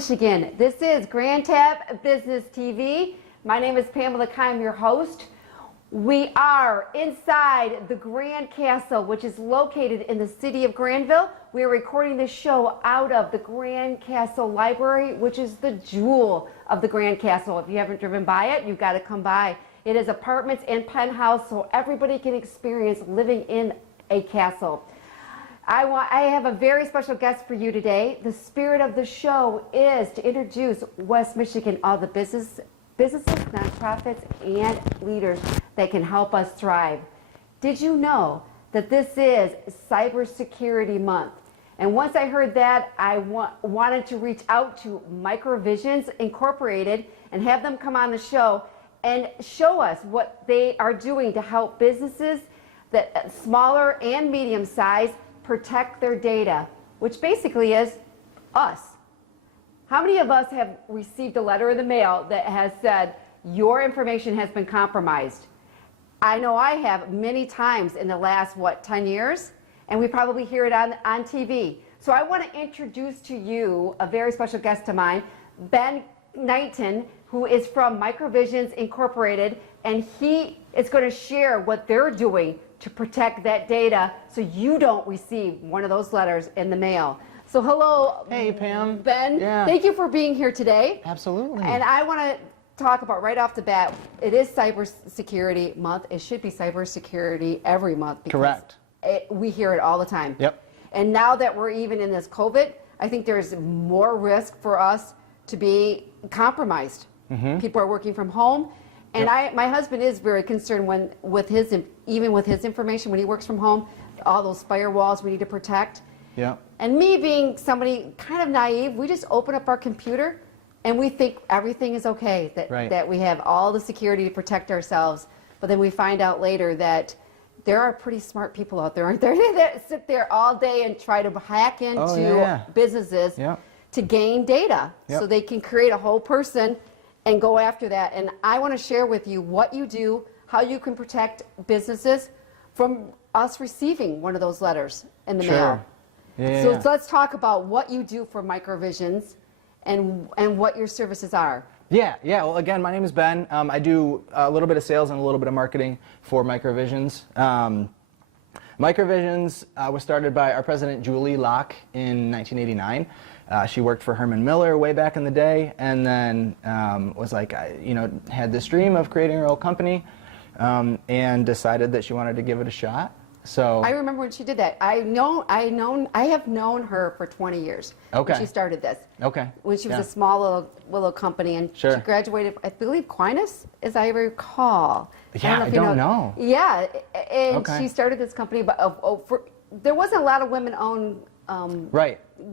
Michigan. This is Grand Tap Business TV. My name is Pamela Keim, your host. We are inside the Grand Castle, which is located in the city of Granville. We are recording this show out of the Grand Castle Library, which is the jewel of the Grand Castle. If you haven't driven by it, you've got to come by. It is apartments and penthouse, so everybody can experience living in a castle. I have a very special guest for you today. The spirit of the show is to introduce West Michigan, all the businesses, nonprofits, and leaders that can help us thrive. Did you know that this is Cybersecurity Month? And once I heard that, I wanted to reach out to Micro Visions Incorporated and have them come on the show and show us what they are doing to help businesses that smaller and medium size protect their data, which basically is us. How many of us have received a letter in the mail that has said your information has been compromised? I know I have many times in the last, 10 years? And we probably hear it on TV. So I want to introduce to you a very special guest of mine, Ben Knighton, who is from Micro Visions Incorporated, and he is going to share what they're doing to protect that data so you don't receive one of those letters in the mail. So hello, hey Pam. Ben. Yeah. Thank you for being here today. Absolutely. And I want to talk about right off the bat, it is Cybersecurity Month. It should be Cybersecurity every month. Correct. We hear it all the time. Yep. And now that we're even in this COVID, I think there's more risk for us to be compromised. Mm-hmm. People are working from home. And yep. My husband is very concerned with his information when he works from home, all those firewalls we need to protect. Yeah. And me being somebody kind of naive, we just open up our computer and we think everything is okay, that we have all the security to protect ourselves. But then we find out later that there are pretty smart people out there, aren't there, that sit there all day and try to hack into businesses to gain data so they can create a whole person and go after that. And I want to share with you what you do, how you can protect businesses from us receiving one of those letters in the mail. So let's talk about what you do for Micro Visions and what your services are. Yeah. Well, again, my name is Ben. I do a little bit of sales and a little bit of marketing for Micro Visions. Micro Visions was started by our president, Julie Locke, in 1989. She worked for Herman Miller way back in the day, and then was like, had this dream of creating her own company, and decided that she wanted to give it a shot. So I remember when she did that. I have known her for 20 years. Okay. When she started this. Okay. When she was a small little company, and she graduated, I believe, Aquinas, as I recall. Yeah, I don't know. Yeah, and she started this company, but there wasn't a lot of women-owned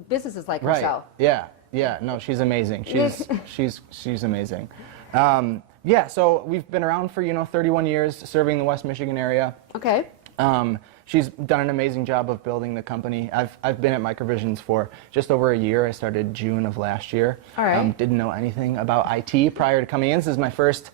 businesses like herself. Yeah. No, she's amazing. She's amazing. So we've been around for 31 years, serving the West Michigan area. Okay. She's done an amazing job of building the company. I've been at Micro Visions for just over a year. I started June of last year. All right. Didn't know anything about IT prior to coming in. This is my first,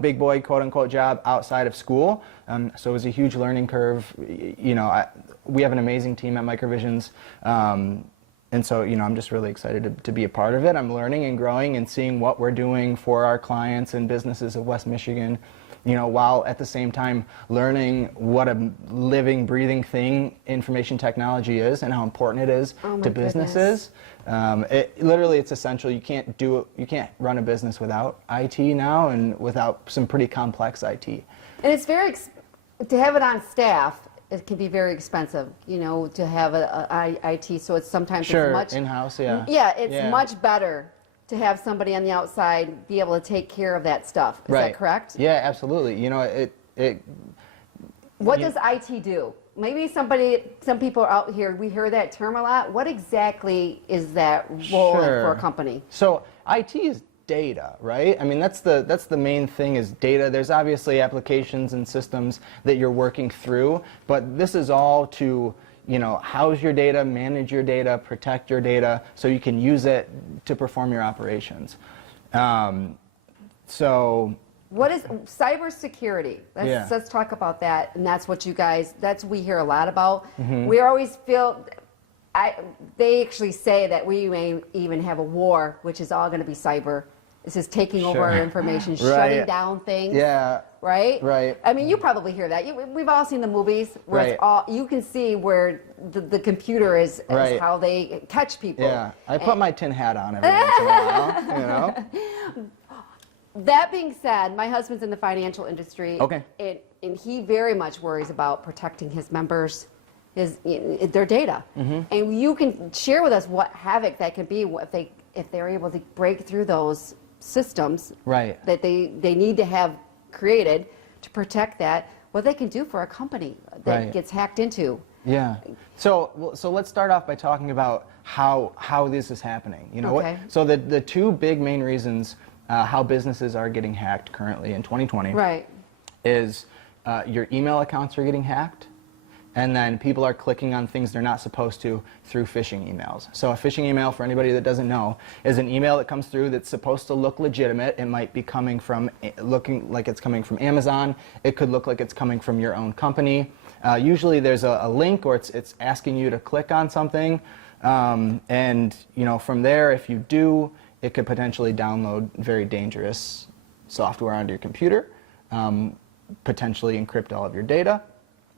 big boy, quote unquote, job outside of school. So it was a huge learning curve. We have an amazing team at Micro Visions. And so, I'm just really excited to be a part of it. I'm learning and growing and seeing what we're doing for our clients and businesses of West Michigan, while at the same time learning what a living, breathing thing information technology is and how important it is to businesses. Literally, it's essential. You can't run a business without IT now, and without some pretty complex IT. And it's to have it on staff. It can be very expensive, to have a IT. So it's sometimes it's much in-house. Yeah, it's much better to have somebody on the outside be able to take care of that stuff. Is that correct? Yeah, absolutely. What does IT do? Maybe some people out here, we hear that term a lot. What exactly is that role for a company? So IT is data, right? I mean, that's the main thing, is data. There's obviously applications and systems that you're working through, but this is all to house your data, manage your data, protect your data, so you can use it to perform your operations. So what is cybersecurity? Let's talk about that. And that's what we hear a lot about. Mm-hmm. We always feel, they actually say that we may even have a war, which is all going to be cyber. This is taking over our information, shutting down things. Yeah. Right? Right. I mean, you probably hear that. We've all seen the movies where it's all, you can see where the computer is how they catch people. Yeah. I put my tin hat on every once in a while, you know? That being said, my husband's in the financial industry. Okay. And he very much worries about protecting his members, their data. And you can share with us what havoc that can be if they're able to break through those systems that they need to have created to protect that, what they can do for a company that gets hacked into. Yeah. So let's start off by talking about how this is happening. You know, so the two big main reasons how businesses are getting hacked currently in 2020 is your email accounts are getting hacked, and then people are clicking on things they're not supposed to through phishing emails. So a phishing email, for anybody that doesn't know, is an email that comes through that's supposed to look legitimate. It might be looking like it's coming from Amazon. It could look like it's coming from your own company. Usually there's a link, or it's asking you to click on something, and you know, from there, if you do, it could potentially download very dangerous software onto your computer, potentially encrypt all of your data.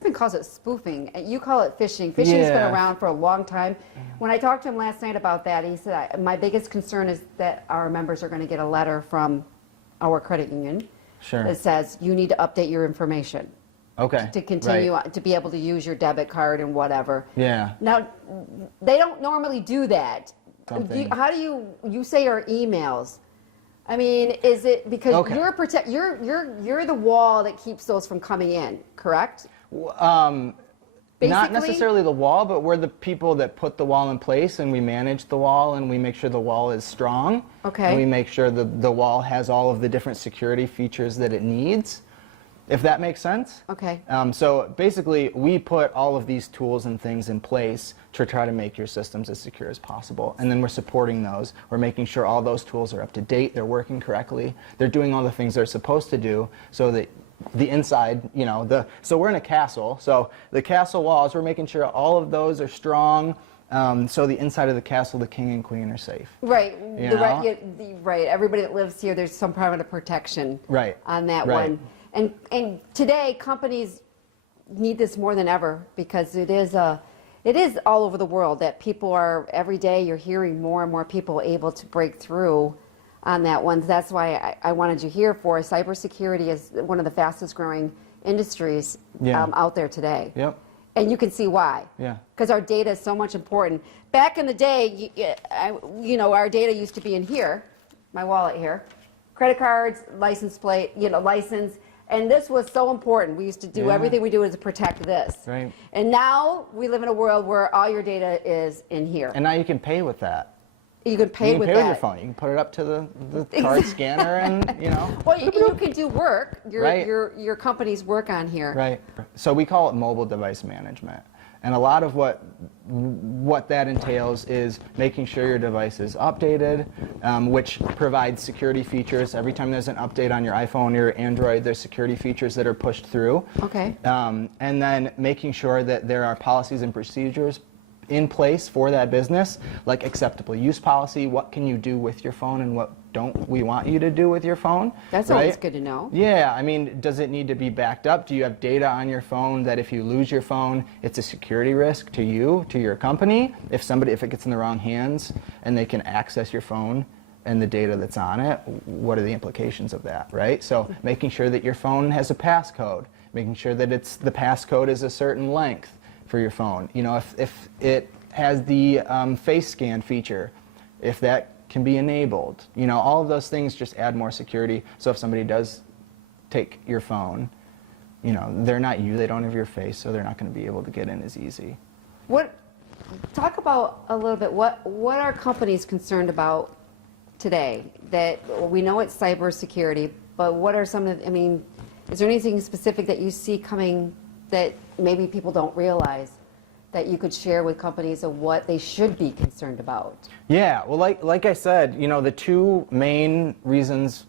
Even calls it spoofing. You call it phishing. Phishing's been around for a long time. When I talked to him last night about that, he said, my biggest concern is that our members are going to get a letter from our credit union that says you need to update your information to continue to be able to use your debit card and whatever. Yeah. Now, they don't normally do that. How do you say our emails? I mean, is it because you're the wall that keeps those from coming in, correct? Not necessarily the wall, but we're the people that put the wall in place, and we manage the wall, and we make sure the wall is strong. And we make sure the wall has all of the different security features that it needs, if that makes sense. So basically, we put all of these tools and things in place to try to make your systems as secure as possible. And then we're supporting those. We're making sure all those tools are up to date, they're working correctly, they're doing all the things they're supposed to do, so that the inside, you know, so we're in a castle, so the castle walls, we're making sure all of those are strong, so the inside of the castle, the king and queen are safe. Right. Everybody that lives here, there's some kind of protection on that one. And today, companies need this more than ever, because it is all over the world that people are, every day you're hearing more and more people able to break through on that one. That's why I wanted you here for. Cybersecurity is one of the fastest growing industries out there today. And you can see why. Because our data is so much important. Back in the day, you know, our data used to be in here, my wallet here, credit cards, license plate, you know, license. And this was so important. We used to do everything we do is to protect this. And now we live in a world where all your data is in here. And now you can pay with that. You can pay with that. With your phone. You can put it up to the card scanner, and you know. Well, you can do work. Your company's work on here. So we call it mobile device management, and a lot of what that entails is making sure your device is updated, which provides security features. Every time there's an update on your iPhone or your Android, there's security features that are pushed through. And then making sure that there are policies and procedures in place for that business, like acceptable use policy. What can you do with your phone, and what don't we want you to do with your phone? That's always good to know. Yeah, I mean, does it need to be backed up? Do you have data on your phone that if you lose your phone, it's a security risk to you, to your company? If it gets in the wrong hands and they can access your phone and the data that's on it, what are the implications of that, right? So making sure that your phone has a passcode, making sure that the passcode is a certain length for your phone. You know, if it has the face scan feature, if that can be enabled, you know, all of those things just add more security. So if somebody does take your phone, you know, they're not you, they don't have your face, so they're not going to be able to get in as easy. Talk about a little bit, what are companies concerned about today? That we know it's cybersecurity, but what are some of, I mean, is there anything specific that you see coming that maybe people don't realize that you could share with companies of what they should be concerned about? Yeah, well, like I said, you know, the two main reasons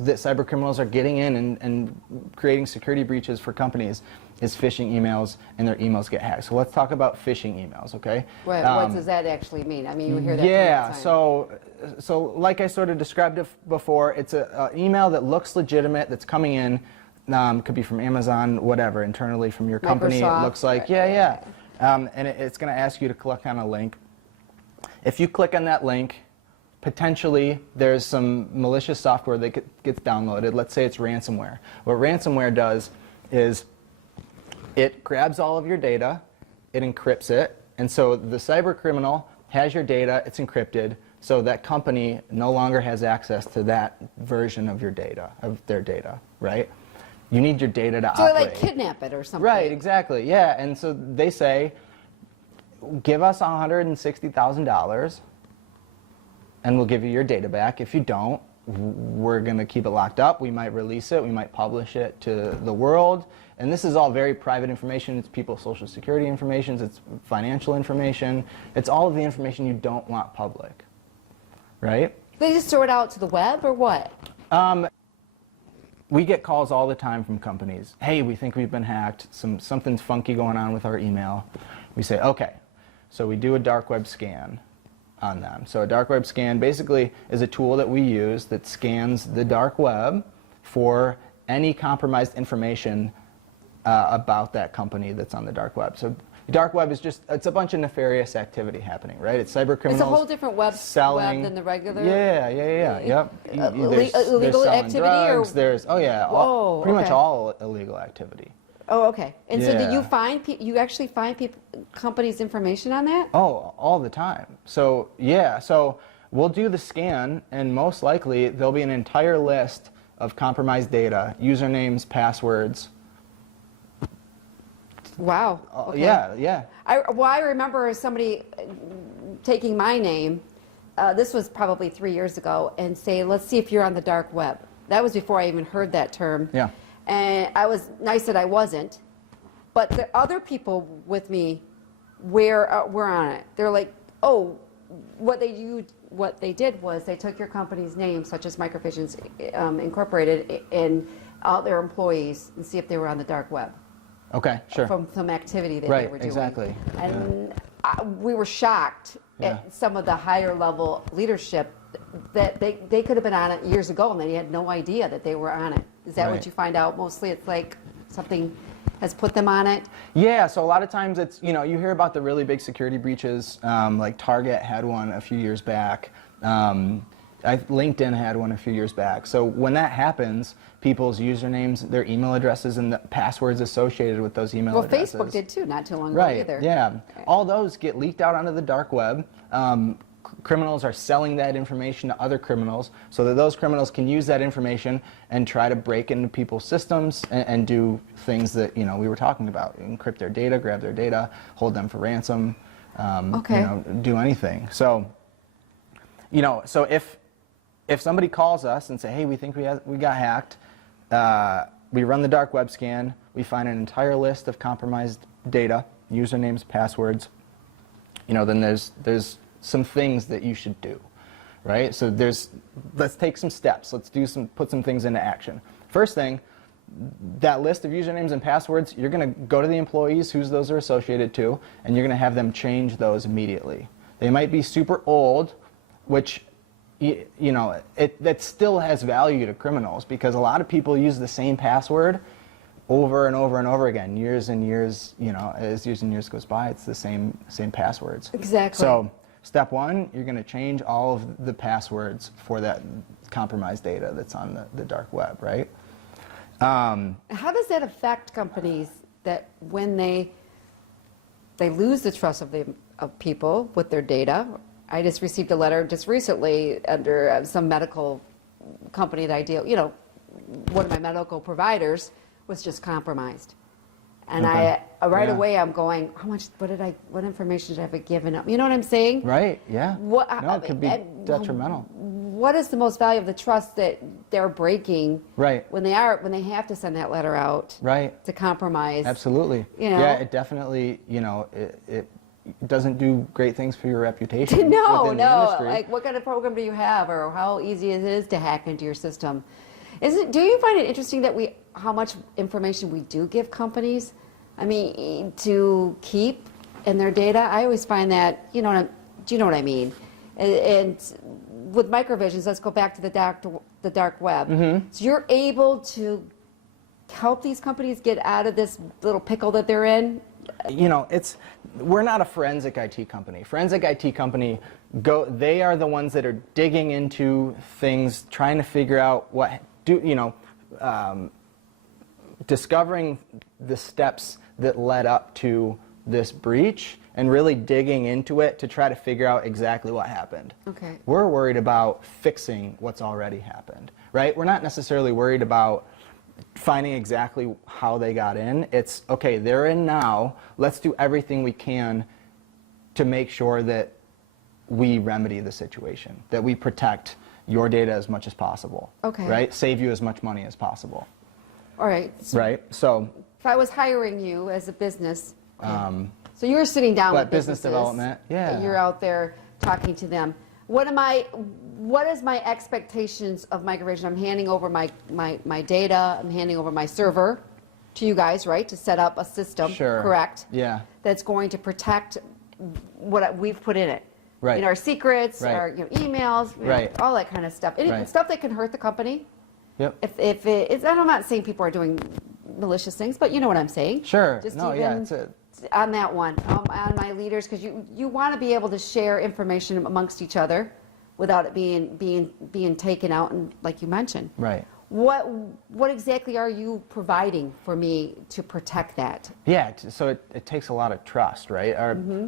that cyber criminals are getting in and creating security breaches for companies is phishing emails, and their emails get hacked. So let's talk about phishing emails, okay? What does that actually mean? I mean, you hear that yeah, all the time. so like I sort of described it before, it's an email that looks legitimate, that's coming in, could be from Amazon, whatever, internally from your company. Microsoft. It looks like, and it's going to ask you to click on a link. If you click on that link, potentially there's some malicious software that gets downloaded. Let's say it's ransomware. What ransomware does is it grabs all of your data, it encrypts it, and so the cyber criminal has your data, it's encrypted, so that company no longer has access to that version of your data, of their data, right? You need your data to operate. So like kidnap it or something. Right, exactly, yeah. And so they say, give us $160,000 and we'll give you your data back. If you don't, we're going to keep it locked up. We might release it. We might publish it to the world. And this is all very private information. It's people's social security information. It's financial information. It's all of the information you don't want public, right? They just throw it out to the web or what? We get calls all the time from companies. Hey, we think we've been hacked. Something's funky going on with our email. We say, okay. So we do a dark web scan on them. So a dark web scan basically is a tool that we use that scans the dark web for any compromised information about that company that's on the dark web. So dark web is just, it's a bunch of nefarious activity happening, right? It's cyber criminals. It's a whole different web than the regular? Yep. Illegal activity? Drugs, there's, pretty much okay. all illegal activity. Oh, okay. And so do Yeah. you actually find companies' information on that? Oh, all the time. So, so we'll do the scan, and most likely there'll be an entire list of compromised data, usernames, passwords. Wow. Okay. Yeah. I remember somebody taking my name, this was probably 3 years ago, and say, let's see if you're on the dark web. That was before I even heard that term. Yeah. And I was nice that I wasn't. But the other people with me were on it. They're like, oh, what they did was they took your company's name, such as Micro Visions Incorporated, and all their employees, and see if they were on the dark web. Okay, sure. From some activity that they were doing. Right, exactly. And we were shocked at some of the higher level leadership that they could have been on it years ago and they had no idea that they were on it. Is that what you find out? Mostly it's like something has put them on it? Yeah, so a lot of times it's, you hear about the really big security breaches, like Target had one a few years back. LinkedIn had one a few years back. So when that happens, people's usernames, their email addresses, and the passwords associated with those email addresses. Well, Facebook did too, not too long ago either. Yeah. All those get leaked out onto the dark web. Criminals are selling that information to other criminals so that those criminals can use that information and try to break into people's systems and do things that we were talking about: encrypt their data, grab their data, hold them for ransom, do anything. So, so if somebody calls us and say, hey, we think we got hacked, we run the dark web scan, we find an entire list of compromised data, usernames, passwords, then there's some things that you should do, right? So let's take some steps. Let's put some things into action. First thing, that list of usernames and passwords, you're going to go to the employees whose those are associated to, and you're going to have them change those immediately. They might be super old, which that still has value to criminals because a lot of people use the same password over and over and over again, years and years. As years and years goes by, it's the same passwords. Exactly. So step one, you're going to change all of the passwords for that compromised data that's on the dark web, right? How does that affect companies that when they lose the trust of people with their data? I just received a letter just recently under some medical company that I deal, one of my medical providers was just compromised. And right away I'm going, what information did I have given up? You know what I'm saying? Right, yeah. No, it could be detrimental. what is the most value of the trust that they're breaking Right. when they have to send that letter out Right. to compromise? Absolutely. You know? Yeah, it definitely, it doesn't do great things for your reputation No, within the no. industry. Like, what kind of program do you have, or how easy it is to hack into your system? Do you find it interesting that how much information we do give companies? I mean, to keep in their data? I always find that, do you know what I mean? And with microvisions, let's go back to the dark web. Mm-hmm. So you're able to help these companies get out of this little pickle that they're in? We're not a forensic IT company. Forensic IT company, they are the ones that are digging into things, trying to figure out discovering the steps that led up to this breach and really digging into it to try to figure out exactly what happened. Okay. We're worried about fixing what's already happened, right? We're not necessarily worried about finding exactly how they got in. It's, okay, they're in now, let's do everything we can to make sure that we remedy the situation, that we protect your data as much as possible. Okay. Right? Save you as much money as possible. All right. So Right? So, if I was hiring you as a business, so you're sitting down with business businesses, development, yeah. You're out there talking to them. What is my expectations of microvision? I'm handing over my data. I'm handing over my server to you guys, right, to set up a system. Sure. Correct. Yeah. That's going to protect what we've put in it. Right. Our secrets, Right. our emails, Right. all that kind of stuff. Right. Stuff that can hurt the company. Yep. If it's, I'm not saying people are doing malicious things, but you know what I'm saying. Sure. Just No, yeah, it's a on that one, on my leaders, because you want to be able to share information amongst each other without it being taken out, and like you mentioned. right. What exactly are you providing for me to protect that? Yeah, so it takes a lot of trust, right?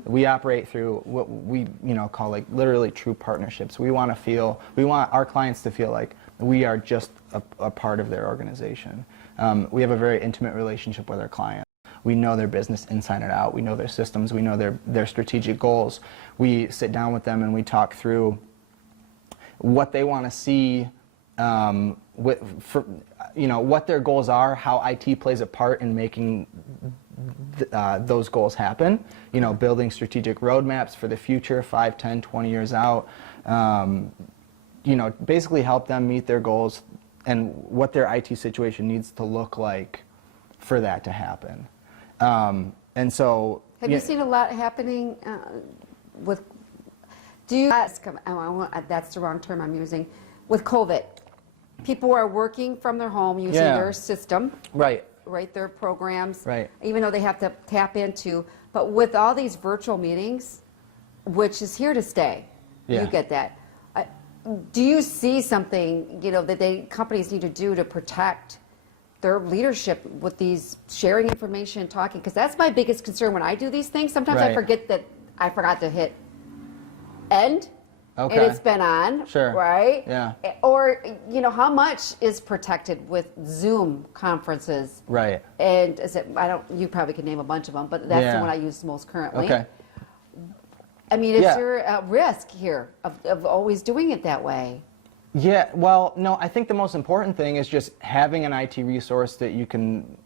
We operate through what we call like literally true partnerships. We want our clients to feel like we are just a part of their organization. We have a very intimate relationship with our clients. We know their business inside and out. We know their systems. We know their strategic goals. We sit down with them and we talk through what they want to see, what their goals are, how IT plays a part in making those goals happen. Building strategic roadmaps for the future, 5, 10, 20 years out. Basically help them meet their goals and what their IT situation needs to look like for that to happen. And so, Have you seen a lot happening with? Do you ask? That's the wrong term I'm using. With COVID, people are working from their home using their system. Right. Right, their programs. Right. Even though they have to tap into, but with all these virtual meetings, which is here to stay. Yeah. You get that. Do you see something that companies need to do to protect their leadership with these sharing information, talking? Because that's my biggest concern when I do these things. Sometimes I Right. forget that I forgot to hit end, Okay. and it's been on. Sure. Right. Yeah. Or how much is protected with Zoom conferences? Right. And you probably could name a bunch of them, but that's the Yeah. one I use most currently. Okay. I mean, is Yeah. there a risk here of always doing it that way? Yeah, well, no, I think the most important thing is just having an IT resource that you can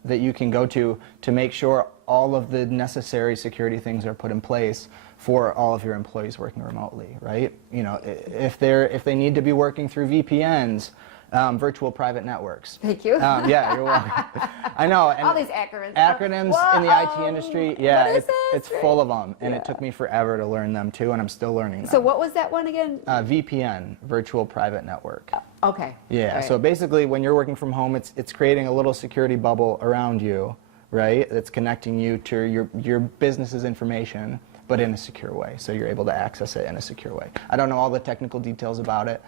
go to make sure all of the necessary security things are put in place for all of your employees working remotely, right? If they need to be working through VPNs, virtual private networks. Thank you. Yeah, you're welcome. I know. And all these acronyms. acronyms in the IT industry, yeah, what is it's this? full of them, and Yeah. it took me forever to learn them too, and I'm still learning them. So what was that one again? VPN, virtual private network. Okay. Yeah, Right. so basically when you're working from home, it's creating a little security bubble around you, right? That's connecting you to your business's information, but in a secure way, so you're able to access it in a secure way. I don't know all the technical details about it,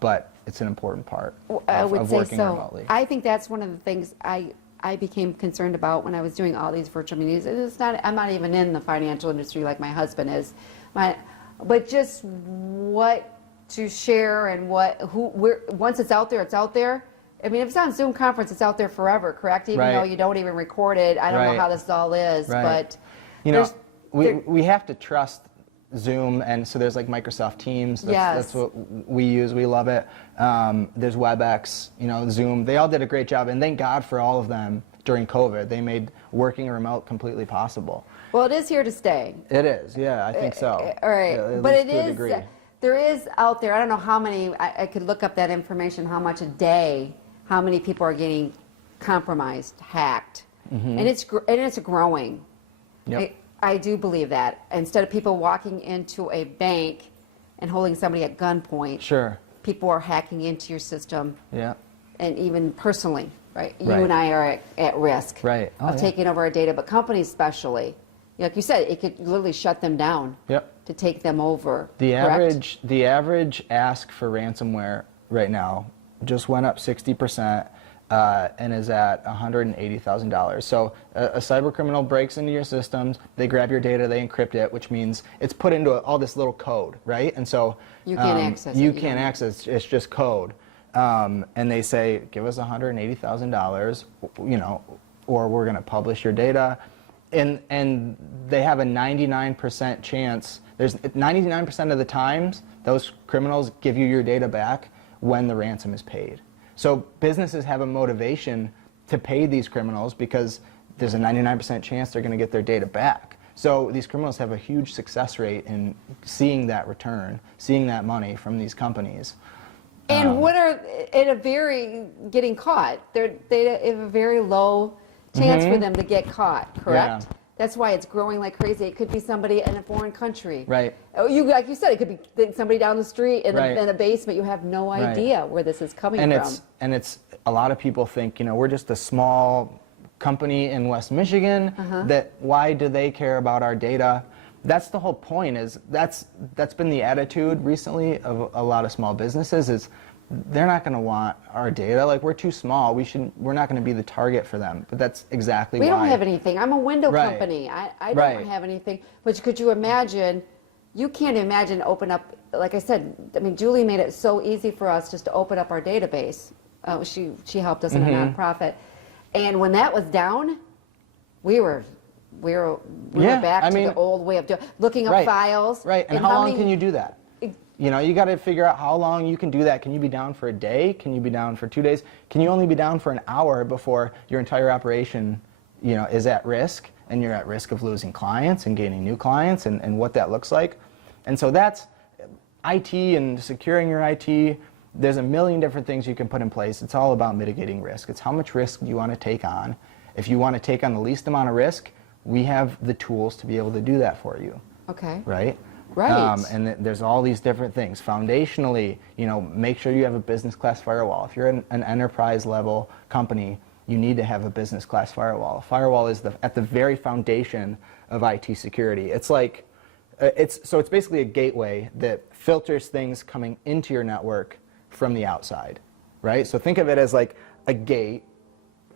but it's an important part of working remotely. I think that's one of the things I became concerned about when I was doing all these virtual meetings. I'm not even in the financial industry like my husband is, but just what to share and once it's out there, it's out there. I mean, if it's on Zoom conference, it's out there forever, correct? Even though you don't even record it. I don't know how this all is, Right. but We have to trust Zoom, and so there's like Microsoft Teams. Yes. That's what we use. We love it. There's WebEx, you know, Zoom. They all did a great job, and thank God for all of them during COVID. They made working remote completely possible. Well, it is here to stay. It is, yeah, I think so. All right, At but least it to a is, degree. there is out there, I don't know how many, I could look up that information, how much a day, how many people are getting compromised, hacked, and it's growing. Yep. I do believe that. Instead of people walking into a bank and holding somebody at gunpoint, Sure. people are hacking into your system, Yeah. and even personally, right? You Right. and I are at risk Right. Oh, of yeah. taking over our data, but companies especially, like you said, it could literally shut them down Yep. to take them over. The correct? average ask for ransomware right now just went up 60%. And is at $180,000. So a cyber criminal breaks into your systems, they grab your data, they encrypt it, which means it's put into all this little code, right? And so You can't access it. You can't access it. It's just code. And they say, give us $180,000, you know, or we're going to publish your data. And they have a 99% chance. There's 99% of the times those criminals give you your data back when the ransom is paid. So businesses have a motivation to pay these criminals because there's a 99% chance they're going to get their data back. So these criminals have a huge success rate in seeing that return, seeing that money from these companies. And what are getting caught? They have a very low chance for them to get caught. Correct. Yeah. That's why it's growing like crazy. It could be somebody in a foreign country. Right. Oh, like you said, it could be somebody down the street in, Right. in a basement. You have no idea where this is coming from. It's a lot of people think, you know, we're just a small company in West Michigan. That why do they care about our data? That's the whole point. Is that's been the attitude recently of a lot of small businesses. Is they're not going to want our data. Like, we're too small. We're not going to be the target for them. But that's exactly why. We don't have anything. I'm a window Right. company. I Right. don't have anything. But could you imagine? You can't imagine open up. Like I said, I mean, Julie made it so easy for us just to open up our database. She helped us in a nonprofit, and when that was down, we were back to the old way of looking up files. Right. And how long can you do that? You know, you got to figure out how long you can do that. Can you be down for a day? Can you be down for 2 days? Can you only be down for an hour before your entire operation, you know, is at risk, and you're at risk of losing clients and gaining new clients, and what that looks like? And so that's IT and securing your IT. There's a million different things you can put in place. It's all about mitigating risk. It's how much risk you want to take on. If you want to take on the least amount of risk, we have the tools to be able to do that for you. Okay. Right? Right. And there's all these different things. Foundationally, you know, make sure you have a business class firewall. If you're an enterprise level company, you need to have a business class firewall. A firewall is at the very foundation of IT security. It's like, it's basically a gateway that filters things coming into your network from the outside, right? So think of it as like a gate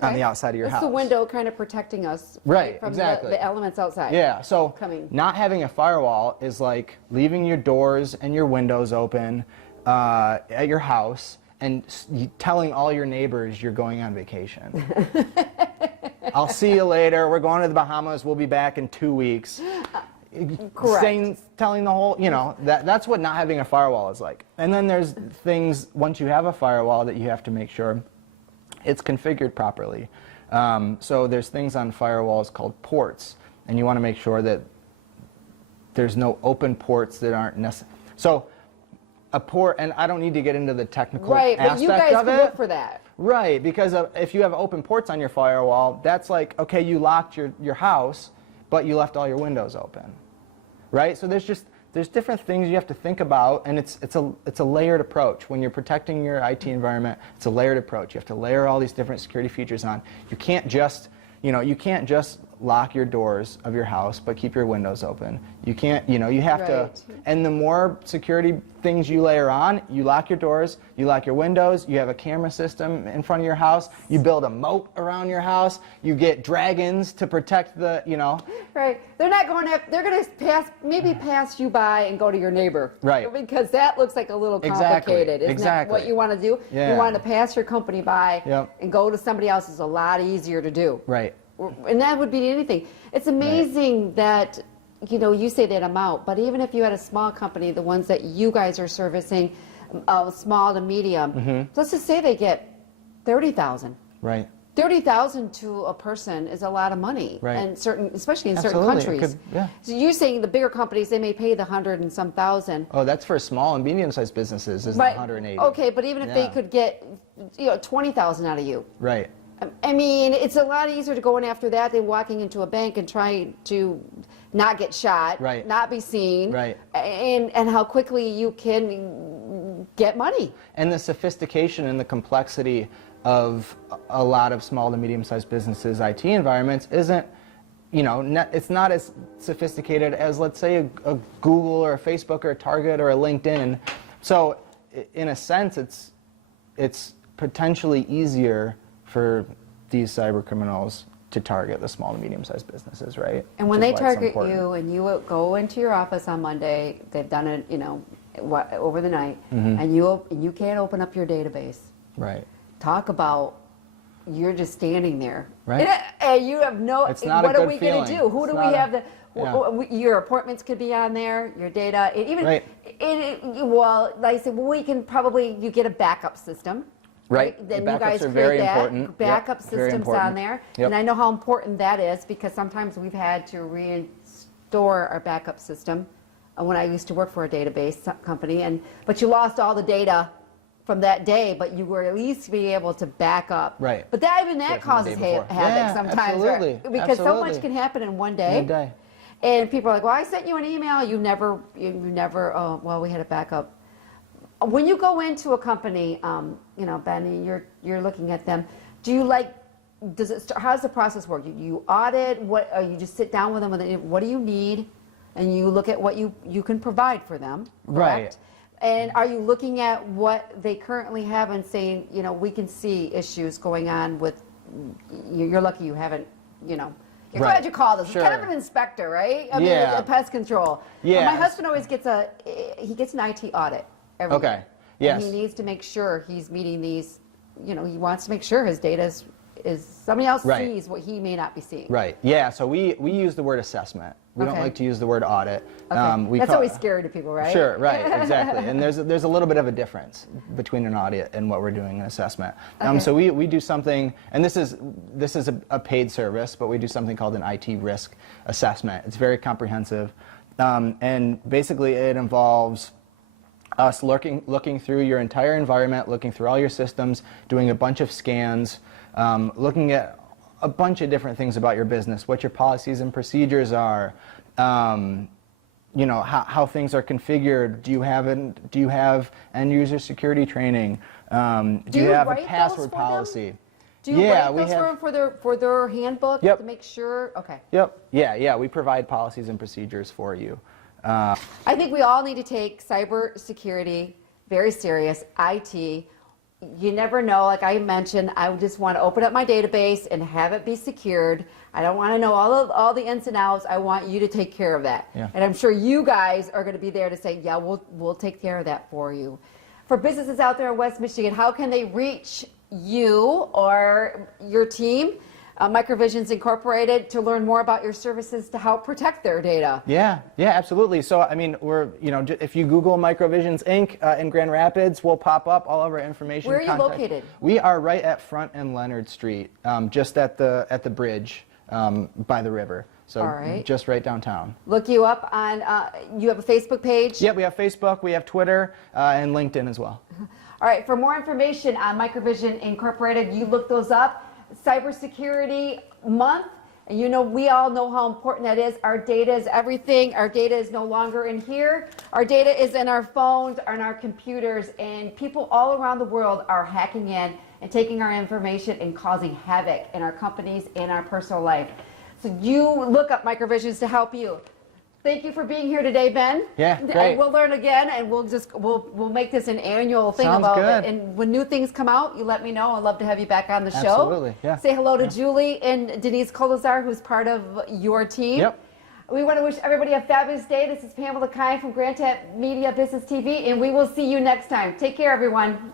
on the outside of your house. It's the window kind of protecting us Right, from exactly. the elements outside. Yeah, so coming. Not having a firewall is like leaving your doors and your windows open at your house and telling all your neighbors you're going on vacation. I'll see you later. We're going to the Bahamas. We'll be back in 2 weeks. Correct. Telling the whole, you know, that's what not having a firewall is like. And then there's things, once you have a firewall, that you have to make sure it's configured properly. So there's things on firewalls called ports, and you want to make sure that there's no open ports that aren't necessary. So a port, and I don't need to get into the technical right, aspect but you guys of can it. look for that. Right, because if you have open ports on your firewall, that's like, okay, you locked your house, but you left all your windows open, right? So there's different things you have to think about, and it's a layered approach. When you're protecting your IT environment, it's a layered approach. You have to layer all these different security features on. You can't just lock your doors of your house but keep your windows open. You can't, you have to, and the more security things you layer on, you lock your doors, you lock your windows, you have a camera system in front of your house, you build a moat around your house, you get dragons to protect the, Right. They're not going to, they're going to pass you by and go to your neighbor. Right. Because that looks like a little complicated. Isn't that what you want to do? Yeah. You want to pass your company by and go to somebody else is a lot easier to do. Right. And that would be anything. It's amazing that you know, you say that amount, but even if you had a small company, the ones that you guys are servicing, small to medium, let's just say they get 30,000. Right. 30,000 to a person is a lot of money, Right. and especially in Absolutely. certain countries. Yeah. So you're saying the bigger companies, they may pay the 100 and some thousand. Oh, that's for small and medium-sized businesses, is the 180. Okay, but even if they could get, you know, 20,000 out of you. Right. I mean, it's a lot easier to go in after that than walking into a bank and trying to not get shot, Right. not be seen, Right. and how quickly you can get money. And the sophistication and the complexity of a lot of small to medium-sized businesses' IT environments isn't, you know, it's not as sophisticated as, let's say, a Google or a Facebook or a Target or a LinkedIn. So, in a sense, it's potentially easier for these cyber criminals to target the small to medium-sized businesses, right? And when they target you and you go into your office on Monday, they've done it, you know, over the night, and you can't open up your database. Right. Talk about you're just standing there, right? And you have no. It's not what a are good we going to do? Who do we have? Your appointments could be on there. Your data. Even well, like I said, we can probably you get a backup system. Right. Then the you guys are create very that important. backup systems on there, and I know how important that is because sometimes we've had to restore our backup system. When I used to work for a database company, but you lost all the data from that day, but you were at least be able to back up. Right. But even that causes havoc sometimes. Absolutely. Right? Because so much can happen in one day. And people are like, well, I sent you an email. You never, oh, well, we had a backup. When you go into a company, you know, Ben, and you're looking at them, do you how does the process work? You audit, you just sit down with them and what do you need? And you look at what you can provide for them, correct? Right. And are you looking at what they currently have and saying, you know, we can see issues going on with, you're lucky you haven't, you know, you're glad you called us. It's kind of an inspector, right? I mean, a pest control. Yeah. My husband always gets an IT audit every year. Yes. And he needs to make sure he's meeting these, you know, he wants to make sure his data is somebody else sees what he may not be seeing. Right. Yeah. So we use the word assessment. We don't like to use the word audit. Okay. That's always scary to people, right? Sure. Right. Exactly. And there's a little bit of a difference between an audit and what we're doing in assessment. So we do something, and this is a paid service, but we do something called an IT risk assessment. It's very comprehensive, and basically it involves us looking through your entire environment, looking through all your systems, doing a bunch of scans, looking at a bunch of different things about your business, what your policies and procedures are, you know, how things are configured. Do you have end user security training? Do you have a password policy? Do you write those for their handbook to make sure? Okay. Yep. Yeah. We provide policies and procedures for you. I think we all need to take cybersecurity very serious. IT. You never know, like I mentioned, I just want to open up my database and have it be secured. I don't want to know all the ins and outs. I want you to take care of that. Yeah. And I'm sure you guys are going to be there to say, yeah, we'll take care of that for you. For businesses out there in West Michigan, how can they reach you or your team, Microvisions Incorporated, to learn more about your services to help protect their data? Yeah, absolutely. So, I mean, if you Google Microvisions Inc. In Grand Rapids, we'll pop up all of our information. Where are you located? We are right at Front and Leonard Street, just at the bridge by the river. So just right downtown. Look you up on, you have a Facebook page? Yeah, we have Facebook, we have Twitter, and LinkedIn as well. All right, for more information on Microvision Incorporated, you look those up. Cybersecurity Month, and you know, we all know how important that is. Our data is everything. Our data is no longer in here. Our data is in our phones, on our computers, and people all around the world are hacking in and taking our information and causing havoc in our companies and our personal life. So you look up Microvisions to help you. Thank you for being here today, Ben. Yeah, great. And we'll learn again, and we'll make this an annual thing. Sounds about good. it. And when new things come out, you let me know. I'd love to have you back on the show. Absolutely, yeah. Say hello to Julie and Denise Kolazar, who's part of your team. Yep. We want to wish everybody a fabulous day. This is Pamela Keim from Grand Tap Media Business TV, and we will see you next time. Take care, everyone.